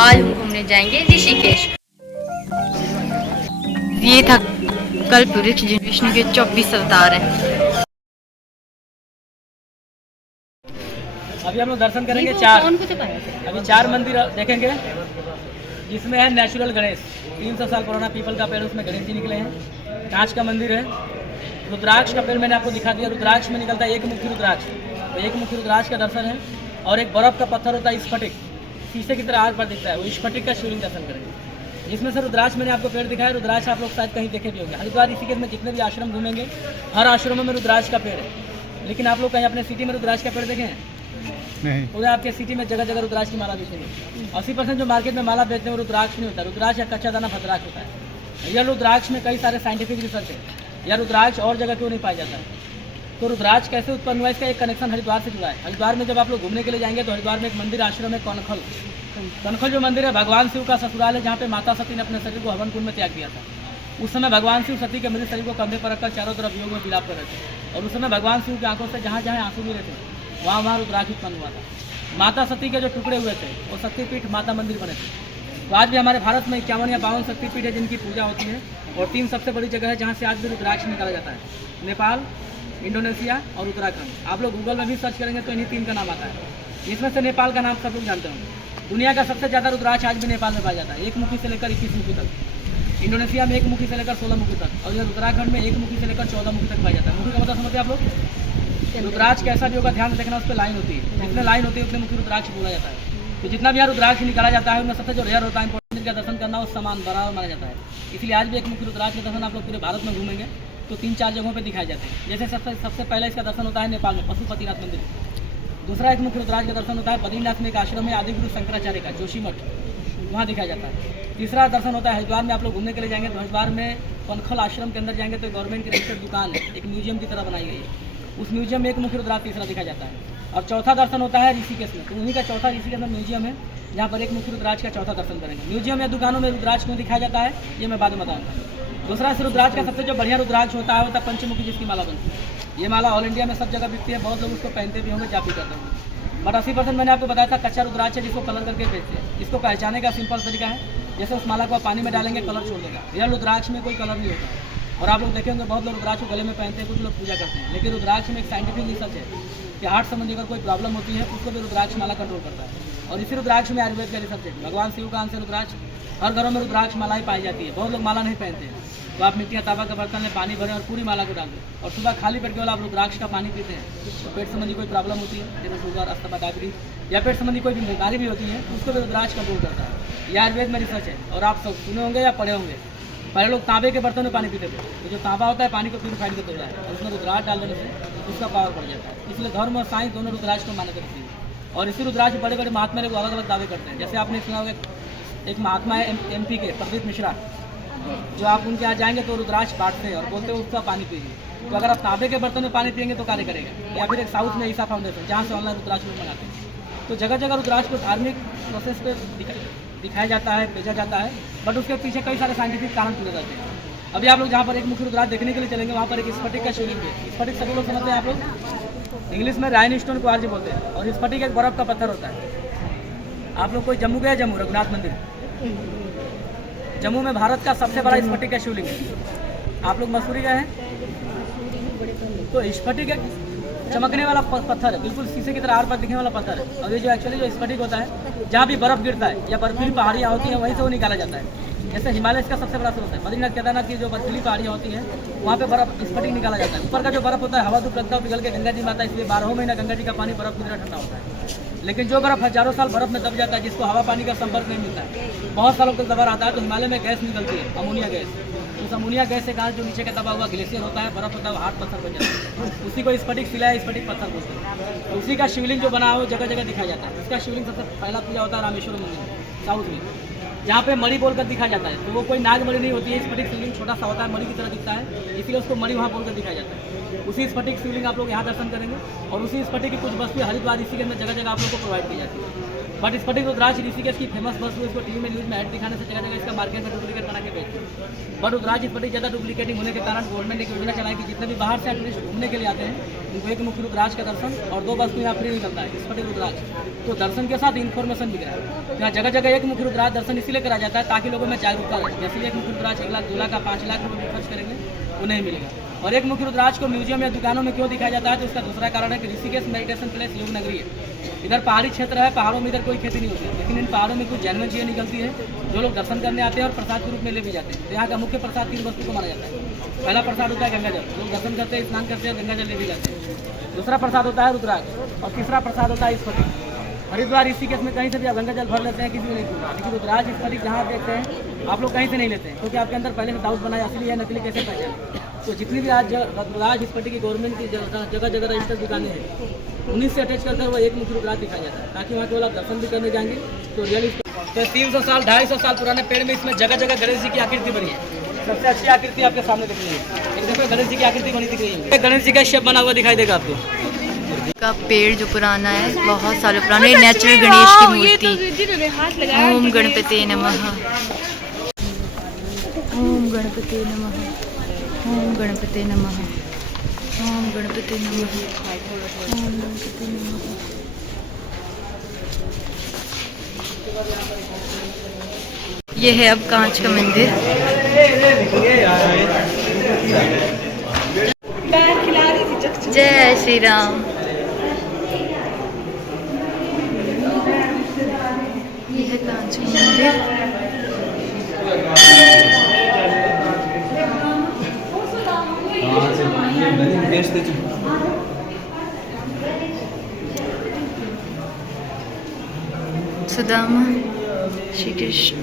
आज हम घूमने जाएंगे ऋषिकेश। ये था कल्प वृक्ष जिन विष्णु के 24 अवतार हैं। अभी हम लोग दर्शन करेंगे अभी 4 मंदिर देखेंगे, जिसमें है नेचुरल गणेश। 300 साल पुराना पीपल का पेड़, उसमें गणेश जी निकले हैं। कांच का मंदिर है। रुद्राक्ष का पेड़ मैंने आपको दिखा दिया। रुद्राक्ष में निकलता है एक मुखी रुद्राक्ष, तो एक मुखी रुद्राक्ष का दर्शन है। और एक बर्फ का पत्थर होता है स्फटिक, शीशे की तरह आर पर दिखता है, वो स्फटिक का शिवलिंग दर्शन करेंगे। जिसमें से रुद्राक्ष मैंने आपको पेड़ दिखाया। रुद्राक्ष आप लोग शायद कहीं देखे भी होंगे। हरिद्वार ऋषिकेश में जितने भी आश्रम घूमेंगे, हर आश्रमों में रुद्राक्ष का पेड़ है। लेकिन आप लोग कहीं अपने सिटी में रुद्राक्ष का पेड़ देखे हैं? नहीं। पूरे आपके सिटी में जगह जगह रुद्राक्ष की माला बेचेंगे। 80% जो मार्केट में माला बेचते हैं वो रुद्राक्ष नहीं होता। रुद्राक्ष या कच्चा दाना भद्राक्ष होता है। यह रुद्राक्ष में कई सारे साइंटिफिक रिसर्च है। यह रुद्राक्ष और जगह क्यों नहीं पाया जाता है? तो रुद्राक्ष कैसे उत्पन्न हुआ, इसका एक कनेक्शन हरिद्वार से जुड़ा है। हरिद्वार में जब आप लोग घूमने के लिए जाएंगे तो हरिद्वार में एक मंदिर आश्रम है कनखल। कनखल जो मंदिर है भगवान शिव का ससुराल है, जहाँ पे माता सती ने अपने शरीर को हवन कुंड में त्याग दिया था। उस समय भगवान शिव सती के मृत शरीर को कंधे पर रखकर चारों तरफ योग में विलाप कर रहे थे। और उस समय भगवान शिव की आंखों से जहाँ जहाँ आंसू मिले थे वहाँ वहाँ रुद्राक्ष उत्पन्न हुआ था। माता सती के जो टुकड़े हुए थे वो शक्तिपीठ माता मंदिर बने थे। तो आज भी हमारे भारत में 51 या 52 शक्तिपीठ है जिनकी पूजा होती है। और 3 सबसे बड़ी जगह है जहाँ से आज भी रुद्राक्ष निकाला जाता है, नेपाल, इंडोनेशिया और उत्तराखंड। आप लोग गूगल में भी सर्च करेंगे तो इन्हीं 3 का नाम आता है। इसमें से नेपाल का नाम सब लोग जानते होंगे। दुनिया का सबसे ज़्यादा रुद्राक्ष आज भी नेपाल में पाया जाता है, 1 मुखी से लेकर 21 मुखी तक। इंडोनेशिया में 1 मुखी से लेकर 16 मुखी तक। और इधर उत्तराखंड में 1 मुखी से लेकर 14 मुखी तक पाया जाता है। मुखी का मतलब समझते हैं आप लोग? रुद्राक्ष कैसा भी होगा ध्यान देखना, उस पर लाइन होती है। जितने लाइन होती है उतने मुखी रुद्राक्ष बोला जाता है। तो जितना भी यहाँ रुद्राक्ष निकाला जाता है उनमें सबसे जो रेयर होता है इंपॉर्टेंट का दर्शन करना उस समान बराबर माना जाता है। इसलिए आज भी एक मुखी रुद्राक्ष का दर्शन आप लोग पूरे भारत में घूमेंगे तो 3-4 जगहों पे दिखाए जाते हैं। जैसे सबसे पहले इसका दर्शन होता है नेपाल में पशुपतिनाथ मंदिर। दूसरा एक मुखी रुद्राक्ष का दर्शन होता है बद्रीनाथ में एक आश्रम है आदिगुरु शंकराचार्य का, जोशी मठ, वहाँ दिखाया जाता है। तीसरा दर्शन होता है हरिद्वार में। आप लोग घूमने के लिए जाएंगे तो हरिद्वार में कनखल आश्रम के अंदर जाएंगे तो गवर्नमेंट की रजिस्टर्ड दुकान है, एक म्यूजियम की तरह बनाई गई है। उस म्यूजियम में एक मुखी रुद्राक्ष तीसरा दिखाया जाता है। और चौथा दर्शन होता है ऋषिकेश में। तो उन्हीं का चौथा ऋषिकेश में म्यूजियम है जहाँ पर एक मुखी रुद्राक्ष का चौथा दर्शन करेंगे। म्यूजियम या दुकानों में रुद्राक्ष क्यों दिखाया जाता है ये मैं बाद में बताऊँगा। दूसरा से रुद्राक्ष का सबसे जो बढ़िया रुद्राक्ष होता है पंचमुखी, जिसकी माला बनती है। ये माला ऑल इंडिया में सब जगह बिकती है, बहुत लोग उसको पहनते भी होंगे, जाप भी करते होंगे। बट 80% मैंने आपको बताया था कच्चा रुद्राक्ष है जिसको कलर करके बेचते हैं। इसको पहचाने का सिंपल तरीका है, जैसे उस माला को आप पानी में डालेंगे कलर छोड़ देगा। रियल रुद्राक्ष में कोई कलर नहीं होता। और आप लोग देखेंगे बहुत लोग रुद्राक्ष को गले में पहनते हैं, कुछ लोग पूजा करते हैं। लेकिन रुद्राक्ष में एक साइंटिफिक रिसर्च है कि हार्ट संबंधी अगर कोई प्रॉब्लम होती है उसको भी रुद्राक्ष माला कंट्रोल करता है। और इसी रुद्राक्ष में आयुर्वेद का रिसर्च है। भगवान शिव का अंश रुद्राक्ष, हर घरों में रुद्राक्ष मालाएं पाई जाती है। बहुत लोग माला नहीं पहनते हैं, तो आप मिट्टी या तांबा का बर्तन में पानी भरें और पूरी माला को डाल दें और सुबह खाली पेट केवल आप रुद्राक्ष का पानी पीते हैं तो पेट संबंधी कोई प्रॉब्लम होती है जैसे शुगर, अस्थमा, डायबिटीज या पेट संबंधी कोई भी बीमारी भी होती है तो उसको भी रुद्राक्ष कंट्रोल करता है। यह आयुर्वेद में रिसर्च है और आप सब सुने होंगे या पढ़े होंगे। पहले लोग तांबे के बर्तन में पानी पीते थे, तो जो तांबा होता है पानी को प्यूरिफाइड करता है और उसमें रुद्राक्ष डाल देने से उसका पावर बढ़ जाता है। इसलिए धर्म और साइंस दोनों रुद्राक्ष को मान्यता करती है। और इसी रुद्राक्ष बड़े बड़े महात्मा लोग अलग अलग दावे करते हैं। जैसे आपने सुना होगा एक महात्मा है MP के प्रदीप मिश्रा, जो आप उनके यहाँ जाएंगे तो रुद्राक्ष बांटते हैं और बोलते हैं उसका पानी पीजिए। तो अगर आप तांबे के बर्तन में पानी पिएंगे तो कार्य करेगा। या फिर एक साउथ में ईसा फाउंडेशन जहाँ से ऑनलाइन रुद्राक्ष लोग बनाते हैं। तो जगह जगह रुद्राक्ष को धार्मिक प्रोसेस पे दिखाया जाता है, भेजा जाता है, बट उसके पीछे कई सारे साइंटिफिक कारण पूरे रहते हैं। अभी आप लोग जहाँ पर एक मुखी रुद्राक्ष देखने के लिए चलेंगे वहाँ पर एक स्फटिक का शिवलिंग है। स्फटिक सभी लोग समझते हैं आप लोग, इंग्लिश में राइन स्टोन को आरजी बोलते हैं। और स्फटिक एक बर्फ का पत्थर होता है। आप लोग कोई जम्मू गया? जम्मू रघुनाथ मंदिर, जम्मू में भारत का सबसे बड़ा स्फटिक का शिवलिंग है। आप लोग मसूरी गए हैं? तो स्फटिक एक चमकने वाला पत्थर है, बिल्कुल शीशे की तरह आर पर दिखने वाला पत्थर है। और ये जो एक्चुअली जो स्फटिक होता है जहाँ भी बर्फ गिरता है या बर्फीली पहाड़ियाँ होती हैं वहीं से वो निकाला जाता है। जैसे हिमालय इसका सबसे बड़ा स्रोत है। बद्रीनाथ केदारनाथ की जो बर्फीली पहाड़ियाँ होती हैं वहाँ पे बर्फ स्फटिक निकाला जाता है। ऊपर का जो बर्फ होता है हवा धूप लगता है पिघल के गंगा जी में आता है, इसलिए 12 महीना गंगा जी का पानी बर्फ की तरह ठंडा होता है। लेकिन जो बर्फ हजारों साल बर्फ में दब जाता है, जिसको हवा पानी का संपर्क नहीं मिलता है, बहुत सालों तक दबा रहता है, तो हिमालय में गैस निकलती है, अमोनिया गैस। उस अमोनिया गैस के कारण जो नीचे का दबा हुआ ग्लेशियर होता है, बर्फ होता है, हार्ड पत्थर बन जाता है। उसी को स्फटिक शिला या स्फटिक पत्थर बोलते हैं। तो उसी का शिवलिंग जो बना है वो जगह जगह दिखाया जाता है। इसका शिवलिंग सबसे पहला पूजा होता है रामेश्वर मंदिर साउथ में, जहाँ पे मणि बोलकर दिखाया जाता है। तो वो कोई नाग मणि नहीं होती है, स्फटिक शिवलिंग छोटा सा होता है, मणि की तरह दिखता है, इसलिए उसको मणि वहाँ बोलकर दिखाया जाता है। उसी स्फटिक शिवलिंग आप लोग यहाँ दर्शन करेंगे और उसी स्फटिक की कुछ वस्तुएं हरिद्वार ऋषिकेश में जगह जगह आप लोग को प्रोवाइड की जाती है। बट स्फटिक रुद्राक्ष ऋषिकेश की फेमस वस्तु, इसको टीवी में न्यूज में ऐड दिखाने से जगह जगह इसका मार्केट में डुप्लीकेट बना के बेचते हैं। बट रुद्राक्ष स्फटिक ज़्यादा डुप्लीकेटिंग होने के कारण गवर्नमेंट ने एक योजना चलाई कि जितने भी बाहर से टूरिस्ट घूमने के लिए आते हैं उनको एक मुख्य रुद्राक्ष का दर्शन और 2 वस्तु यहाँ फ्री मिलता है, स्फटिक रुद्राक्ष। तो दर्शन के साथ इन्फॉर्मेशन भी है। यहाँ जगह जगह एक मुख्य रुद्राक्ष दर्शन इसीलिए कराया जाता है ताकि लोगों में जागरूकता रहे। जैसे एक मुख्य रुद्राक्ष 1 लाख 2 लाख का 5 लाख रुपये खर्च करेंगे वो नहीं मिलेगा। और एक मुख्य रुद्राक्ष को म्यूजियम या दुकानों में क्यों दिखाया जाता है, तो उसका दूसरा कारण है कि ऋषिकेश मेडिटेशन प्लेस योग नगरी है। इधर पहाड़ी क्षेत्र है, पहाड़ों में इधर कोई खेती नहीं होती, लेकिन इन पहाड़ों में कुछ जैन चीज़ें निकलती है जो लोग दर्शन करने आते हैं और प्रसाद के रूप में ले भी जाते हैं। तो यहाँ का मुख्य प्रसाद 3 वस्तु को माना जाता है। पहला प्रसाद होता है गंगा जल, लोग दर्शन करते हैं, स्नान करते हैं, गंगा जल ले भी जाते हैं। दूसरा प्रसाद होता है रुद्राक्ष और तीसरा प्रसाद होता है स्फटिक। हरिद्वार ऋषिकेश में कहीं से भी आप गंगा जल भर लेते हैं, किसी भी नहीं पूछा, लेकिन रुद्राक्ष स्फटिक जहाँ देखते हैं आप लोग कहीं से नहीं लेते हैं, क्योंकि आपके अंदर पहले से डाउट बनाया असली या नकली कैसे पहचाने। तो जितनी भी आज रुद्राक्ष स्फटिक की गवर्नमेंट की जगह जगह रजिस्टर्ड दुकानें हैं, उन्हीं से अटैच कर वो एक मुख्य रुद्राक्ष दिखाया जाता है ताकि वहाँ केवल आप दर्शन भी करने जाएंगे तो रियल। तो 300 साल 250 साल पुराने पेड़ में इसमें जगह जगह गणेश जी की आकृति बनी है। सबसे अच्छी आकृति आपके सामने दिख रही है, एक दफे गणेश जी की आकृति बनी दिख रही है। गणेश जी का शेप बना हुआ दिखाई देगा आपको। का पेड़ जो पुराना है, बहुत सालों पुराना, ये नेचुरल गणेश की मूर्ति। ओम गणपति नमः, ओम गणपति नमः, ओम गणपति नमः, ओम गणपति नमः, ओम गणपति नमः। ये है अब कांच का मंदिर। जय श्री राम। ये है कांच का मंदिर। सुदामा, श्री कृष्ण।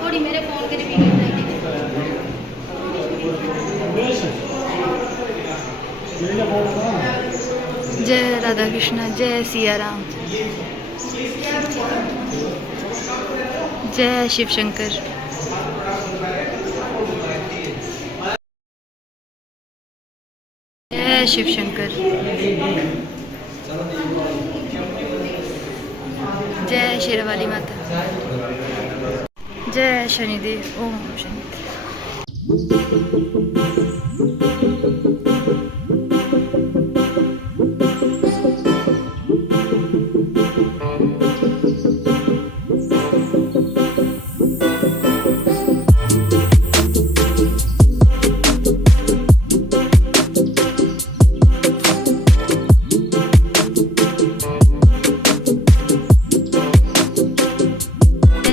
थोड़ी मेरे फोन के जय राधा कृष्ण, जय सिया राम, जय शिव शंकर। जय शिव शंकर, जय शेरावाली माता, जय शनिदेव। ओम शनिदेव।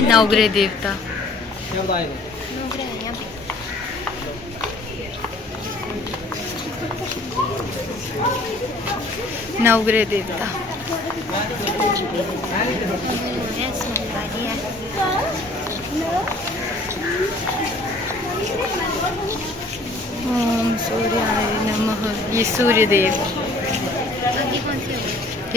नवग्रह देवता, नवग्रह देवता। ओम सूर्याय नमः। ये सूर्यदेव।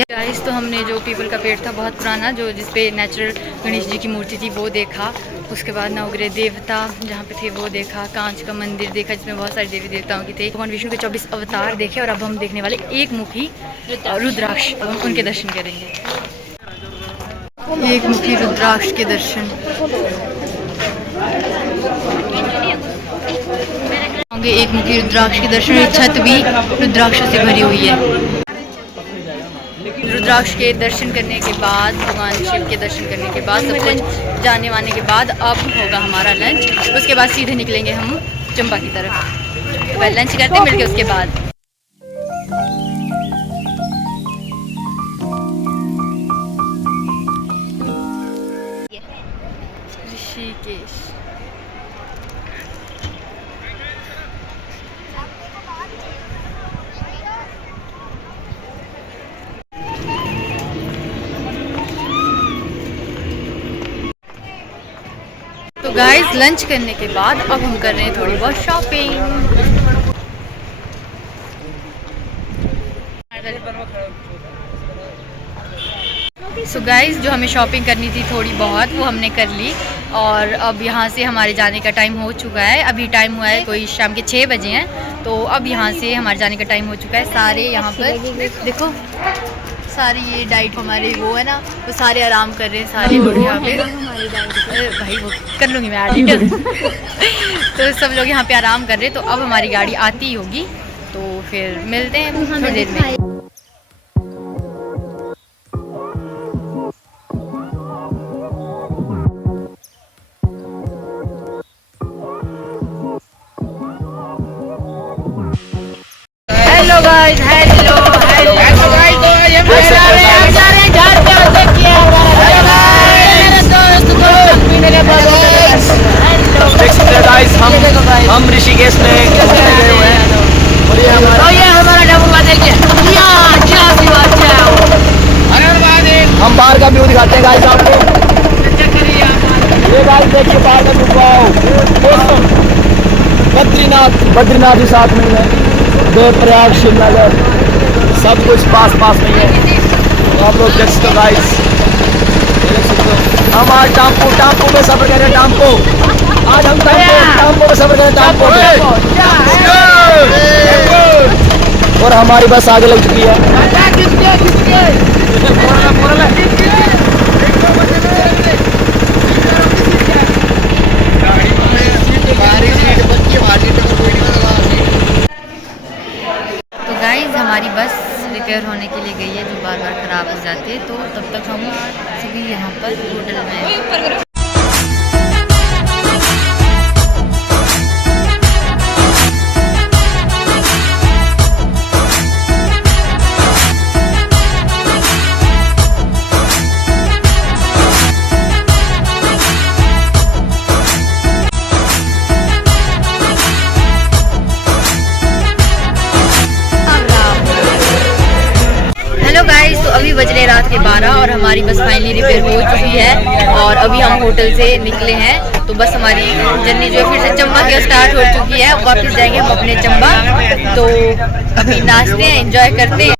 गाइस, तो हमने जो पीपल का पेड़ था बहुत पुराना, जो जिसपे नेचुरल गणेश जी की मूर्ति थी वो देखा। उसके बाद नवग्रह देवता जहाँ पे थे वो देखा। कांच का मंदिर देखा जिसमें बहुत सारे देवी देवताओं के थे। भगवान विष्णु के 24 अवतार देखे। और अब हम देखने वाले एक मुखी रुद्राक्ष, हम उनके दर्शन करेंगे। एक मुखी रुद्राक्ष के दर्शन होंगे। एक मुखी रुद्राक्ष के दर्शन। छत भी रुद्राक्ष से भरी हुई है। रुद्राक्ष के दर्शन करने के बाद, भगवान शिव के दर्शन करने के बाद, सब कुछ जाने वाने के बाद अब होगा हमारा लंच। उसके बाद सीधे निकलेंगे हम चंबा की तरफ। तो पहले लंच करते हैं, मिलके उसके बाद। ऋषिकेश। तो गाइस, लंच करने के बाद अब हम कर रहे हैं थोड़ी बहुत शॉपिंग। सो गाइस, जो हमें शॉपिंग करनी थी थोड़ी बहुत वो हमने कर ली। और अब यहाँ से हमारे जाने का टाइम हो चुका है। अभी टाइम हुआ है कोई शाम के 6 बजे हैं, तो अब यहाँ से हमारे जाने का टाइम हो चुका है। सारे यहाँ पर देखो, सारे ये डाइट हमारे वो है ना, वो सारे आराम कर रहे हैं, सारे लोग यहाँ पे। भाई वो कर लूँगी मैं एडिट। तो सब लोग यहाँ पे आराम कर रहे हैं। तो अब हमारी गाड़ी आती ही होगी, तो फिर मिलते हैं थोड़ी देर में। Hello guys, hello hello guys, तो ये हम ऋषिकेश में घूमने गए हुए हैं और ये हमारा डबुआ देखिए, हम बाहर का व्यू दिखाते हैं गाइस आपको। ये गाइस देखिए बाहर का व्यू, बद्रीनाथ भी साथ में है, देवप्रयाग, श्रीनगर सब कुछ पास में है। तो आप लोग देख सकते हो गाइस, हम आज टाम्पू में सफर कर रहे हैं। आज हम टाम्पू में सफर कर रहे हैं, और हमारी बस आगे लग चुकी है। तो गाइस हमारी बस रिपेयर होने के लिए गई है, जो बार बार ख़राब हो जाती है। तो तब तक हम सभी यहाँ पर होटल में। हेलो गाइस, तो अभी बज रहे रात के 12 और हमारी बस फाइनली रिपेयर हो चुकी है और अभी हम होटल से निकले हैं। तो बस हमारी जर्नी जो है फिर से चंबा की स्टार्ट हो चुकी है। वापस जाएंगे हम अपने चंबा। तो अभी नाचते हैं, एंजॉय करते हैं।